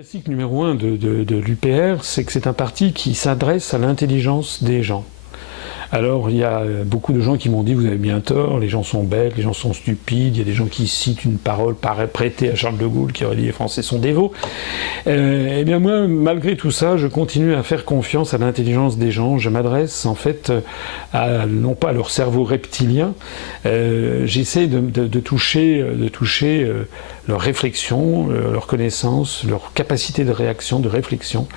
caractéristique numéro un de l'UPR, c'est que c'est un parti qui s'adresse à l'intelligence des gens. Alors il y a beaucoup de gens qui m'ont dit vous avez bien tort, les gens sont bêtes, les gens sont stupides, il y a des gens qui citent une parole prêtée à Charles de Gaulle qui aurait dit les Français sont dévots. Eh bien moi, malgré tout ça, je continue à faire confiance à l'intelligence des gens. Je m'adresse en fait non pas à leur cerveau reptilien, j'essaie de toucher leur réflexion, leur connaissance, leur capacité de réaction, de réflexion,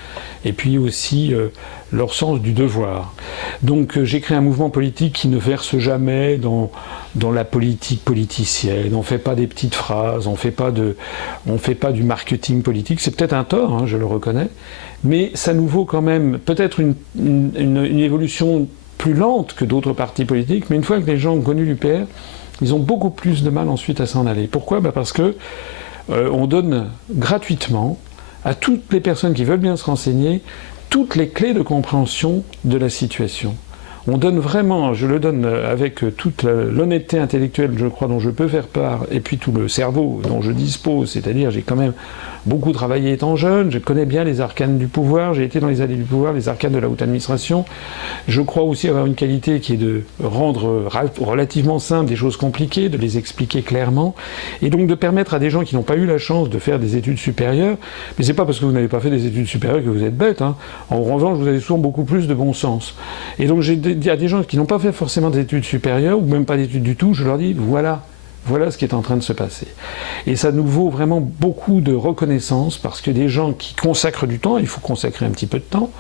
et puis aussi leur sens du devoir. Donc j'ai créé un mouvement politique qui ne verse jamais dans la politique politicienne, on ne fait pas des petites phrases, on ne fait pas du marketing politique. C'est peut-être un tort, hein, je le reconnais, mais ça nous vaut quand même peut-être une évolution plus lente que d'autres partis politiques, mais une fois que les gens ont connu l'UPR, ils ont beaucoup plus de mal ensuite à s'en aller. Pourquoi ? Parce que on donne gratuitement à toutes les personnes qui veulent bien se renseigner toutes les clés de compréhension de la situation. On donne vraiment, je le donne avec toute l'honnêteté intellectuelle, je crois, dont je peux faire part, et puis tout le cerveau dont je dispose, c'est-à-dire j'ai quand même beaucoup travaillé étant jeune, je connais bien les arcanes du pouvoir, j'ai été dans les allées du pouvoir, les arcanes de la haute administration. Je crois aussi avoir une qualité qui est de rendre relativement simple des choses compliquées, de les expliquer clairement, et donc de permettre à des gens qui n'ont pas eu la chance de faire des études supérieures, mais c'est pas parce que vous n'avez pas fait des études supérieures que vous êtes bête, hein. En revanche, vous avez souvent beaucoup plus de bon sens. Et donc j'ai dit à des gens qui n'ont pas fait forcément d'études supérieures, ou même pas d'études du tout, je leur dis, voilà ce qui est en train de se passer. Et ça nous vaut vraiment beaucoup de reconnaissance, parce que des gens qui consacrent du temps, il faut consacrer un petit peu de temps,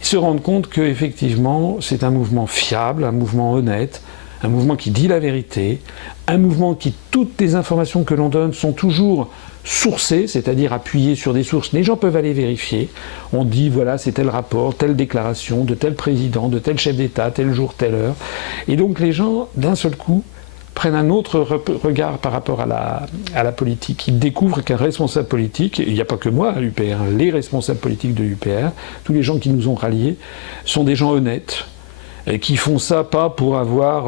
ils se rendent compte qu'effectivement, c'est un mouvement fiable, un mouvement honnête, un mouvement qui dit la vérité, un mouvement qui, toutes les informations que l'on donne sont toujours sourcées, c'est-à-dire appuyées sur des sources. Les gens peuvent aller vérifier. On dit, voilà, c'est tel rapport, telle déclaration de tel président, de tel chef d'État, tel jour, telle heure. Et donc les gens, d'un seul coup, prennent un autre regard par rapport à la politique. Ils découvrent qu'un responsable politique, il n'y a pas que moi à l'UPR, les responsables politiques de l'UPR, tous les gens qui nous ont ralliés, sont des gens honnêtes, et qui font ça pas pour avoir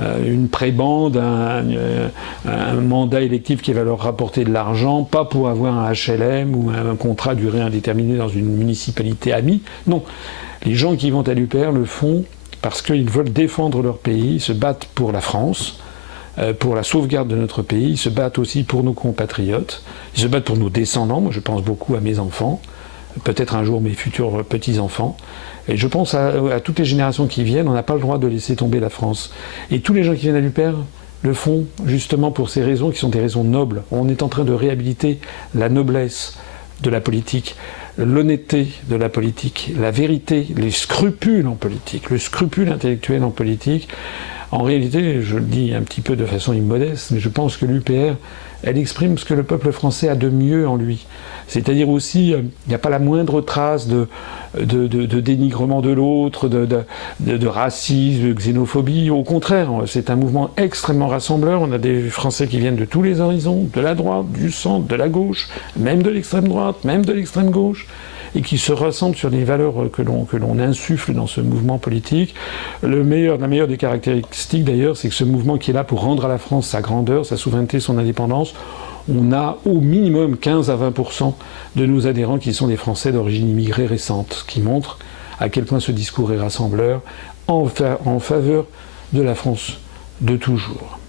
une prébende, un mandat électif qui va leur rapporter de l'argent, pas pour avoir un HLM ou un contrat à durée indéterminée dans une municipalité amie. Non, les gens qui vont à l'UPR le font parce qu'ils veulent défendre leur pays, ils se battent pour la France, pour la sauvegarde de notre pays, ils se battent aussi pour nos compatriotes, ils se battent pour nos descendants. Moi je pense beaucoup à mes enfants, peut-être un jour mes futurs petits-enfants. Et je pense à toutes les générations qui viennent, on n'a pas le droit de laisser tomber la France. Et tous les gens qui viennent à l'UPR le font justement pour ces raisons qui sont des raisons nobles. On est en train de réhabiliter la noblesse de la politique, l'honnêteté de la politique, la vérité, les scrupules en politique, le scrupule intellectuel en politique. En réalité, je le dis un petit peu de façon immodeste, mais je pense que l'UPR, elle exprime ce que le peuple français a de mieux en lui. C'est-à-dire aussi, il n'y a pas la moindre trace de dénigrement de l'autre, de racisme, de xénophobie. Au contraire, c'est un mouvement extrêmement rassembleur. On a des Français qui viennent de tous les horizons, de la droite, du centre, de la gauche, même de l'extrême droite, même de l'extrême gauche, et qui se rassemblent sur des valeurs que l'on insuffle dans ce mouvement politique. La meilleure des caractéristiques d'ailleurs, c'est que ce mouvement qui est là pour rendre à la France sa grandeur, sa souveraineté, son indépendance, on a au minimum 15 à 20% de nos adhérents qui sont des Français d'origine immigrée récente, ce qui montre à quel point ce discours est rassembleur en faveur de la France de toujours.